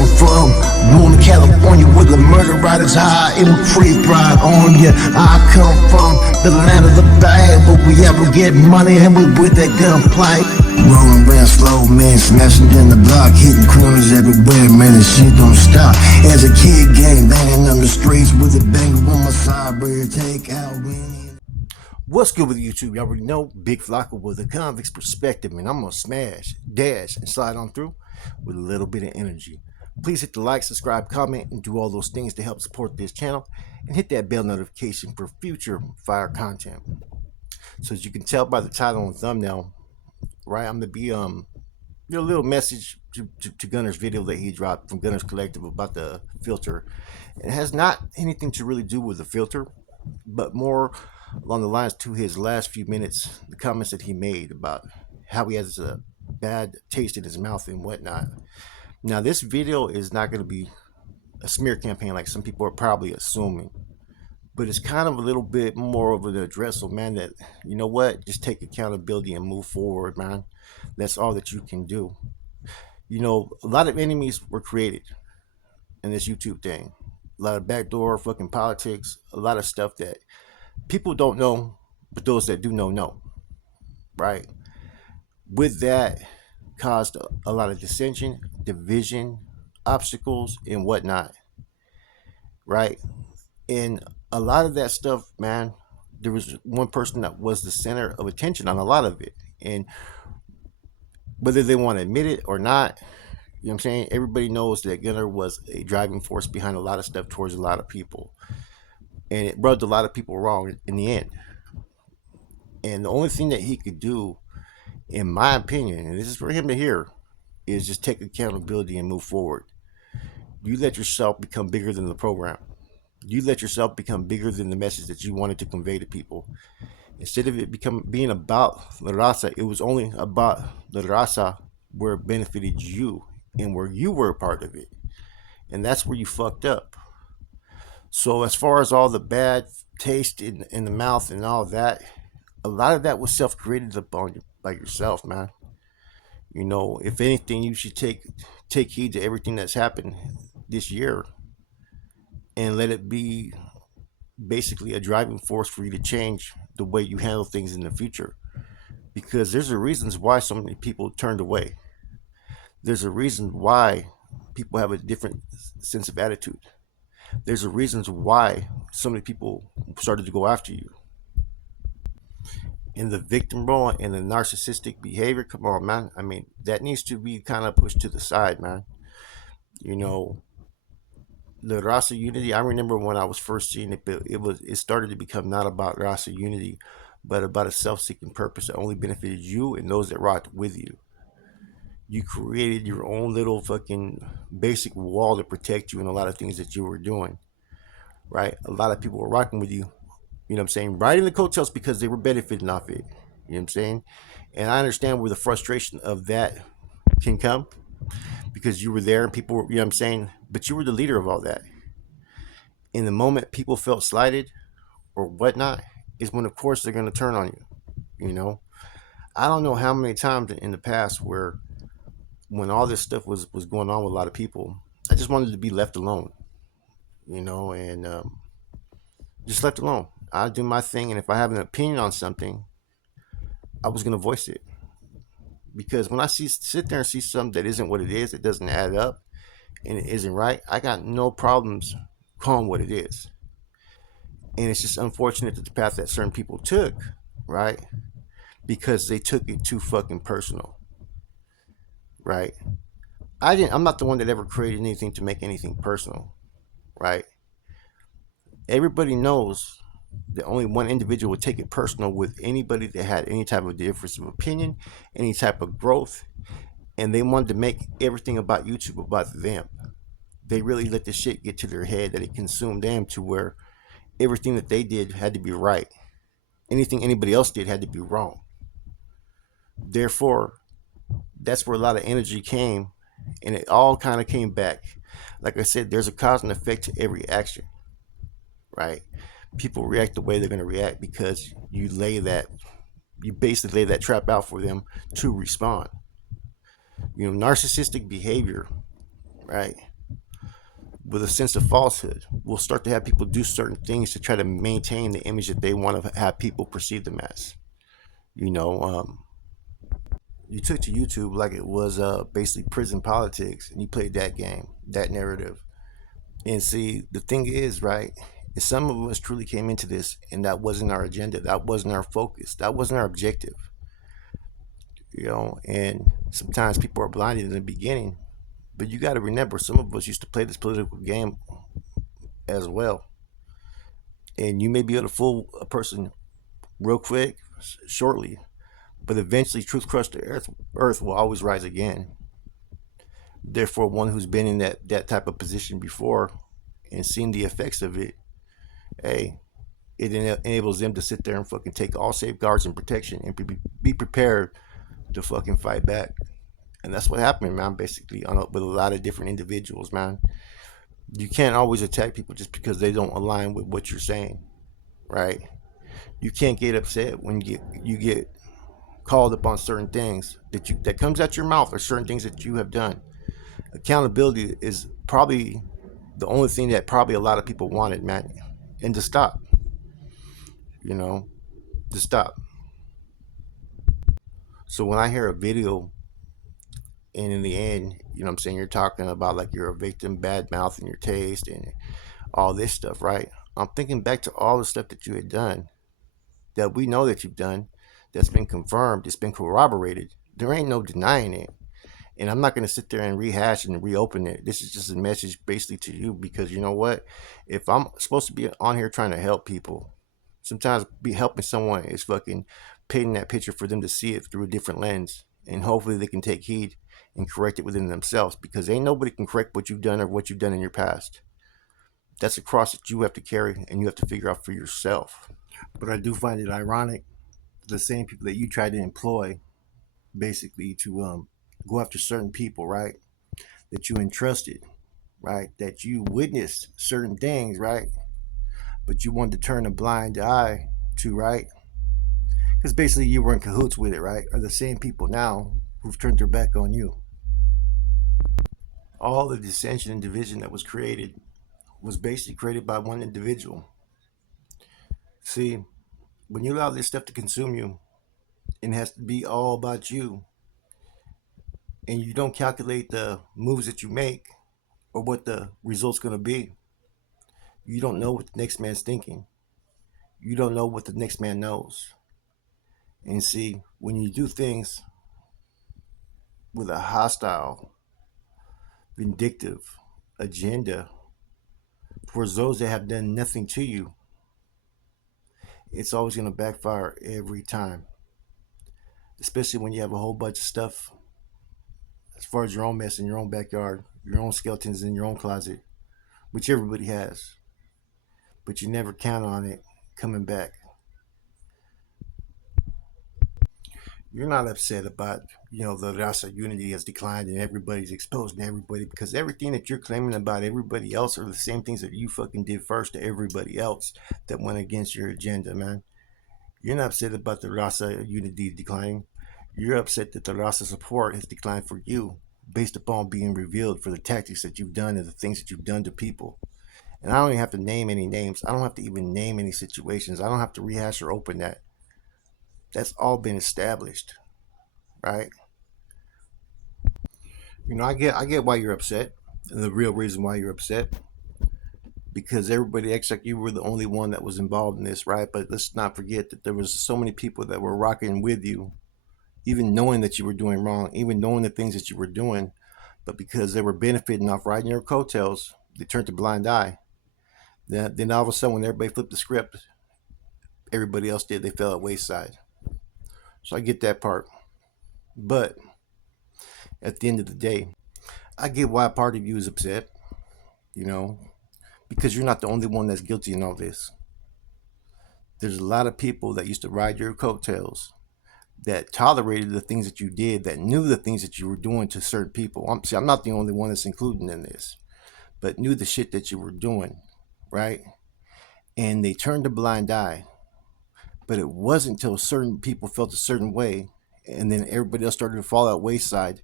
come from, Northern California, where the murder rate is high and we creep right on ya. I come from the land of the bad, but we ever get money and we with that gunplay. Rolling around slow, man, smashing down the block, hitting corners everywhere, man, the shit don't stop. As a kid, gang banging on the streets with a banger on my side, where take out winning. What's good with YouTube? You already know Big Flocka with a convict's perspective, and I'm gonna smash, dash, and slide on through with a little bit of energy. Please hit the like, subscribe, comment, and do all those things to help support this channel, and hit that bell notification for future fire content. So as you can tell by the title and thumbnail, right, I'm gonna be a little message to Gunner's video that he dropped from Gunnerz Collective about the filter. It has not anything to really do with the filter, but more along the lines to his last few minutes, the comments that he made about how he has a bad taste in his mouth and whatnot. Now, this video is not going to be a smear campaign like some people are probably assuming, but it's kind of a little bit more of an address, man, that, you know what, just take accountability and move forward, man. That's all that you can do. You know, a lot of enemies were created in this YouTube thing. A lot of backdoor fucking politics, a lot of stuff that people don't know, but those that do know, right? With that caused a lot of dissension, division, obstacles, and whatnot, right? And a lot of that stuff, man, there was one person that was the center of attention on a lot of it. And whether they want to admit it or not, you know what I'm saying, everybody knows that Gunner was a driving force behind a lot of stuff towards a lot of people. And it rubbed a lot of people wrong in the end. And the only thing that he could do, in my opinion, and this is for him to hear, is just take accountability and move forward. You let yourself become bigger than the program. You let yourself become bigger than the message that you wanted to convey to people. Instead of it being about La Raza, it was only about La Raza where it benefited you and where you were a part of it. And that's where you fucked up. So as far as all the bad taste in the mouth and all that, a lot of that was self-created upon by yourself, man. You know, if anything, you should take heed to everything that's happened this year and let it be basically a driving force for you to change the way you handle things in the future. Because there's a reasons why so many people turned away. There's a reason why people have a different sense of attitude. There's a reasons why so many people started to go after you. And the victim role and the narcissistic behavior, come on, man. I mean, that needs to be kind of pushed to the side, man. You know, the Raza unity, I remember when I was first seeing it, it started to become not about Raza unity, but about a self-seeking purpose that only benefited you and those that rocked with you. You created your own little fucking basic wall to protect you in a lot of things that you were doing, right? A lot of people were rocking with you, you know what I'm saying, riding the coattails because they were benefiting off it, you know what I'm saying? And I understand where the frustration of that can come because you were there and people were, you know what I'm saying, but you were the leader of all that. In the moment people felt slighted or whatnot is when, of course, they're going to turn on you, you know? I don't know how many times in the past where when all this stuff was going on with a lot of people, I just wanted to be left alone, you know, and just left alone. I do my thing, and if I have an opinion on something, I was going to voice it. Because when I sit there and see something that isn't what it is, it doesn't add up, and it isn't right, I got no problems calling what it is. And it's just unfortunate that the path that certain people took, right, because they took it too fucking personal. Right? I'm not the one that ever created anything to make anything personal, right? Everybody knows that only one individual would take it personal with anybody that had any type of difference of opinion, any type of growth, and they wanted to make everything about YouTube about them. They really let the shit get to their head that it consumed them to where everything that they did had to be right. Anything anybody else did had to be wrong. Therefore, that's where a lot of energy came, and it all kind of came back. Like I said, there's a cause and effect to every action, right? People react the way they're going to react because you basically lay that trap out for them to respond. You know, narcissistic behavior, right? with a sense of falsehood. We'll start to have people do certain things to try to maintain the image that they want to have people perceive them as. You know, you took to YouTube like it was basically prison politics, and you played that game, that narrative. And see, the thing is, right, is some of us truly came into this, and that wasn't our agenda, that wasn't our focus, that wasn't our objective. And sometimes people are blinded in the beginning, but you got to remember, some of us used to play this political game as well, and you may be able to fool a person real quick, shortly, but eventually truth crushed the earth will always rise again. Therefore, one who's been in that type of position before and seen the effects of it, hey, it enables them to sit there and fucking take all safeguards and protection and be prepared to fucking fight back. And that's what happened, man, basically, with a lot of different individuals, man. You can't always attack people just because they don't align with what you're saying, right? You can't get upset when you get called upon certain things that comes out your mouth, or certain things that you have done. Accountability is probably the only thing that probably a lot of people wanted, man, and to stop, you know, to stop. So when I hear a video, and in the end, I'm saying, you're talking about like you're a victim, bad mouth in your taste, and all this stuff, right? I'm thinking back to all the stuff that you had done, that we know that you've done, that's been confirmed, it's been corroborated. There ain't no denying it. And I'm not going to sit there and rehash and reopen it. This is just a message basically to you, because you know what? If I'm supposed to be on here trying to help people, sometimes be helping someone is fucking painting that picture for them to see it through a different lens. And hopefully they can take heed and correct it within themselves, because ain't nobody can correct what you've done or what you've done in your past. That's a cross that you have to carry and you have to figure out for yourself. But I do find it ironic, the same people that you try to employ basically to go after certain people, right? That you entrusted, right? That you witnessed certain things, right? But you wanted to turn a blind eye to, right? Because basically you were in cahoots with it, right? Are the same people now who've turned their back on you. All the dissension and division that was created was basically created by one individual. See, when you allow this stuff to consume you, and it has to be all about you, and you don't calculate the moves that you make or what the result's going to be, you don't know what the next man's thinking. You don't know what the next man knows. And see, when you do things with a hostile, vindictive agenda towards those that have done nothing to you, it's always going to backfire every time. Especially when you have a whole bunch of stuff as far as your own mess in your own backyard, your own skeletons in your own closet, which everybody has. But you never count on it coming back. You're not upset about, the Rasa unity has declined and everybody's exposing everybody, because everything that you're claiming about everybody else are the same things that you fucking did first to everybody else that went against your agenda, man. You're not upset about the Rasa unity declining. You're upset that the Rasa support has declined for you, based upon being revealed for the tactics that you've done and the things that you've done to people. And I don't even have to name any names. I don't have to even name any situations. I don't have to rehash or open that. That's all been established, right? I get why you're upset. And the real reason why you're upset, because everybody acts like you were the only one that was involved in this, right? But let's not forget that there was so many people that were rocking with you, even knowing that you were doing wrong, even knowing the things that you were doing, but because they were benefiting off riding your coattails, they turned a blind eye. Then all of a sudden, when everybody flipped the script, everybody else did. They fell at wayside. So I get that part. But at the end of the day, I get why a part of you is upset, you know, because you're not the only one that's guilty in all this. There's a lot of people that used to ride your coattails, that tolerated the things that you did, that knew the things that you were doing to certain people. I'm not the only one that's included in this, but knew the shit that you were doing, right? And they turned a blind eye. But it wasn't until certain people felt a certain way, and then everybody else started to fall out wayside,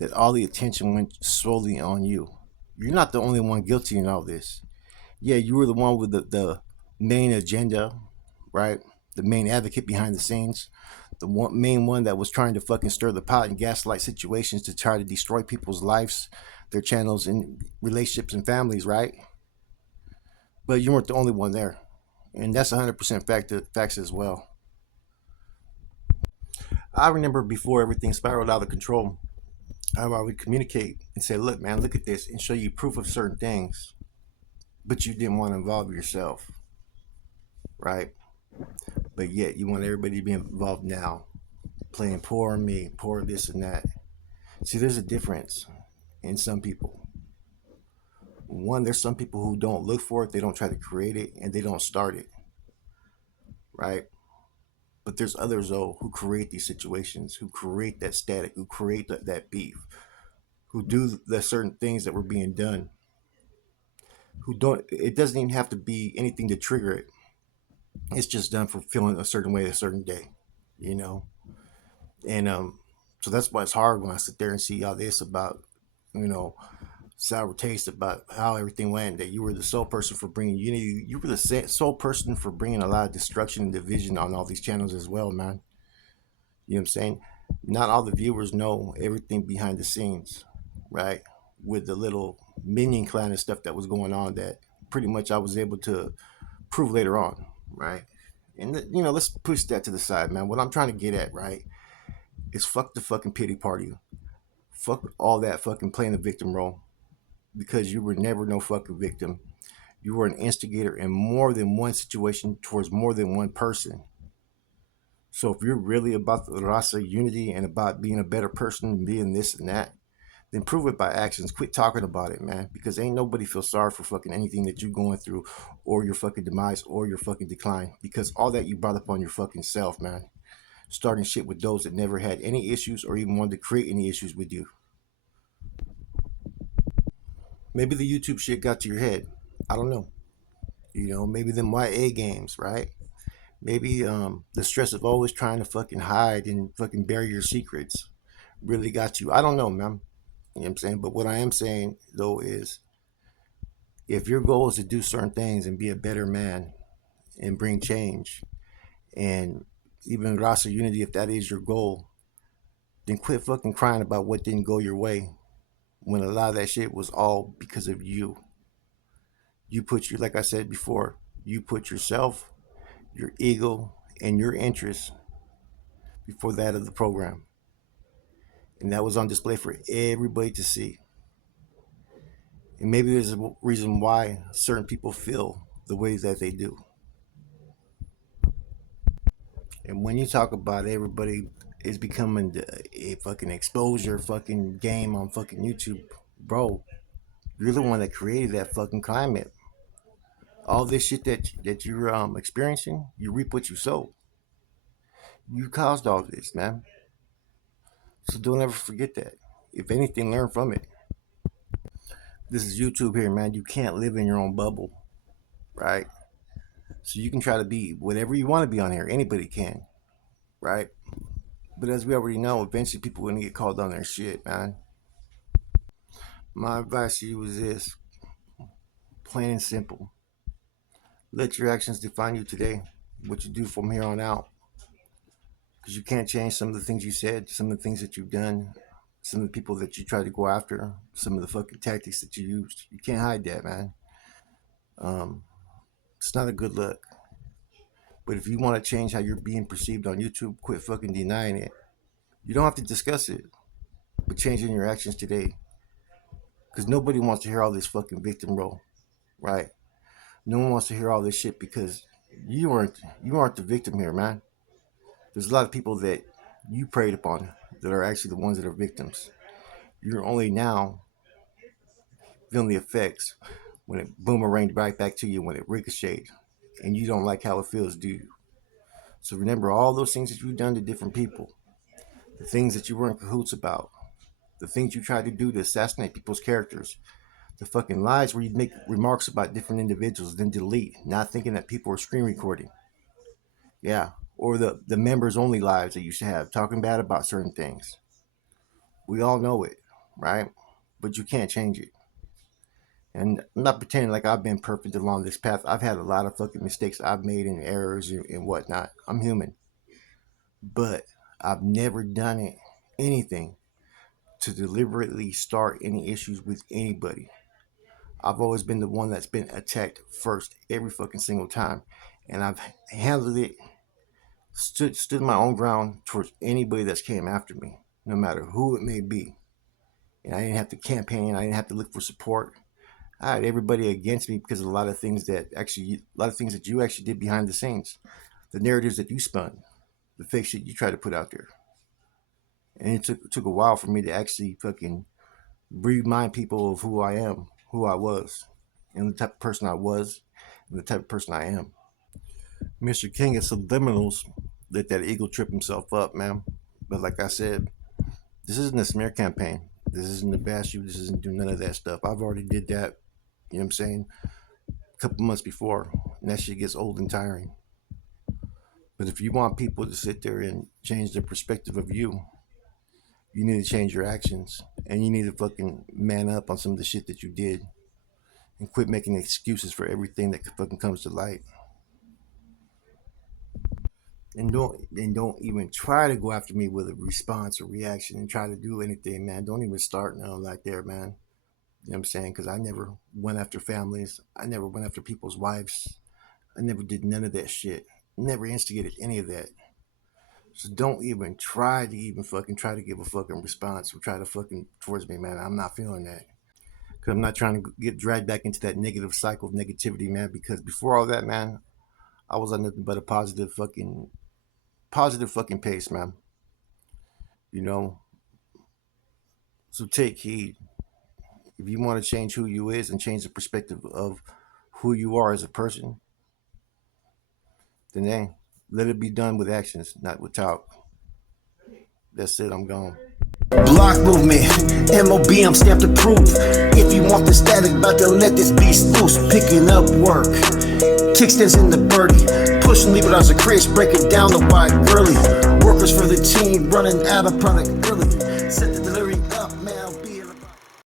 that all the attention went solely on you. You're not the only one guilty in all this. Yeah, you were the one with the main agenda, right? The main advocate behind the scenes, the main one that was trying to fucking stir the pot and gaslight situations to try to destroy people's lives, their channels, and relationships and families, right? But you weren't the only one there, and that's 100% facts as well. I remember before everything spiraled out of control, how I would communicate and say, "Look, man, look at this," and show you proof of certain things, but you didn't want to involve yourself, right? But yet you want everybody to be involved now, playing poor me, poor this and that. See, there's a difference in some people. One, there's some people who don't look for it, they don't try to create it, and they don't start it, right? But there's others though who create these situations, who create that static, who create that beef, who do the certain things that were being done, who don't. It doesn't even have to be anything to trigger it. It's just done for feeling a certain way a certain day, you know. And so that's why it's hard when I sit there and see all this about, you know, sour taste about how everything went. That you were the sole person for bringing unity. You were the sole person for bringing a lot of destruction and division on all these channels as well, man. You know what I'm saying? Not all the viewers know everything behind the scenes, right? With the little minion clan and stuff that was going on that pretty much I was able to prove later on, right? And you know, let's push that to the side, man. What I'm trying to get at, right, is fuck the fucking pity party. Fuck all that fucking playing the victim role, because you were never no fucking victim. You were an instigator in more than one situation towards more than one person. So if you're really about the Rasa unity and about being a better person and being this and that, then prove it by actions. Quit talking about it, man. Because ain't nobody feel sorry for fucking anything that you're going through or your fucking demise or your fucking decline. Because all that you brought up on your fucking self, man. Starting shit with those that never had any issues or even wanted to create any issues with you. Maybe the YouTube shit got to your head. I don't know. You know, maybe them YA games, right? Maybe the stress of always trying to fucking hide and fucking bury your secrets really got you. I don't know, man. You know what I'm saying? But what I am saying, though, is if your goal is to do certain things and be a better man and bring change and even Rasa unity, if that is your goal, then quit fucking crying about what didn't go your way when a lot of that shit was all because of you. You put you, like I said before, you put yourself, your ego, and your interests before that of the program. And that was on display for everybody to see. And maybe there's a reason why certain people feel the way that they do. And when you talk about everybody is becoming a fucking exposure fucking game on fucking YouTube, bro, you're the one that created that fucking climate. All this shit that you're experiencing, you reap what you sow. You caused all this, man. So don't ever forget that. If anything, learn from it. This is YouTube here, man. You can't live in your own bubble, right? So you can try to be whatever you want to be on here. Anybody can, right? But as we already know, eventually people are gonna get called on their shit, man. My advice to you is this: plain and simple. Let your actions define you today. What you do from here on out, because you can't change some of the things you said, some of the things that you've done, some of the people that you tried to go after, some of the fucking tactics that you used. You can't hide that, man. Um, it's not a good look. But if you want to change how you're being perceived on YouTube, quit fucking denying it. You don't have to discuss it, but changing your actions today. Because nobody wants to hear all this fucking victim role, right? No one wants to hear all this shit because you aren't the victim here, man. There's a lot of people that you preyed upon that are actually the ones that are victims. You're only now feeling the effects when it boomeranged right back to you, when it ricocheted, and you don't like how it feels, do you? So remember all those things that you've done to different people, the things that you were in cahoots about, the things you tried to do to assassinate people's characters, the fucking lies where you make remarks about different individuals, then delete, not thinking that people are screen recording. Yeah. Or the members only lives that you should have, talking bad about certain things. We all know it, right? But you can't change it. And I'm not pretending like I've been perfect along this path. I've had a lot of fucking mistakes I've made and errors and whatnot. I'm human. But I've never done anything to deliberately start any issues with anybody. I've always been the one that's been attacked first every fucking single time. And I've handled it, stood my own ground towards anybody that's came after me, no matter who it may be. And I didn't have to campaign, I didn't have to look for support. I had everybody against me because of a lot of things that you actually did behind the scenes, the narratives that you spun, the fake shit you tried to put out there. And it took a while for me to actually fucking remind people of who I am, who I was, and the type of person I was, and the type of person I am. Mr. King of Subliminals let that eagle trip himself up, man. But like I said, this isn't a smear campaign. This isn't to bash you. This isn't do none of that stuff. I've already did that, you know what I'm saying, a couple months before. And that shit gets old and tiring. But if you want people to sit there and change their perspective of you, you need to change your actions. And you need to fucking man up on some of the shit that you did. And quit making excuses for everything that fucking comes to light. And don't even try to go after me with a response or reaction and try to do anything, man. Don't even start now like there, man. You know what I'm saying? Because I never went after families. I never went after people's wives. I never did none of that shit. Never instigated any of that. So don't even try to give a fucking response or try to fucking towards me, man. I'm not feeling that. Because I'm not trying to get dragged back into that negative cycle of negativity, man. Because before all that, man, I was on nothing but a positive fucking pace, man. You know, so take heed. If you want to change who you is and change the perspective of who you are as a person, then hey, let it be done with actions, not with talk. That's it. I'm gone. Block movement, MOB, I'm stamped approved. If you want the static, about to let this beast loose. Picking up work, kickstands in the birdie, pushing Libras of crates, breaking down the wide girly. Workers for the team, running out of product early. Set the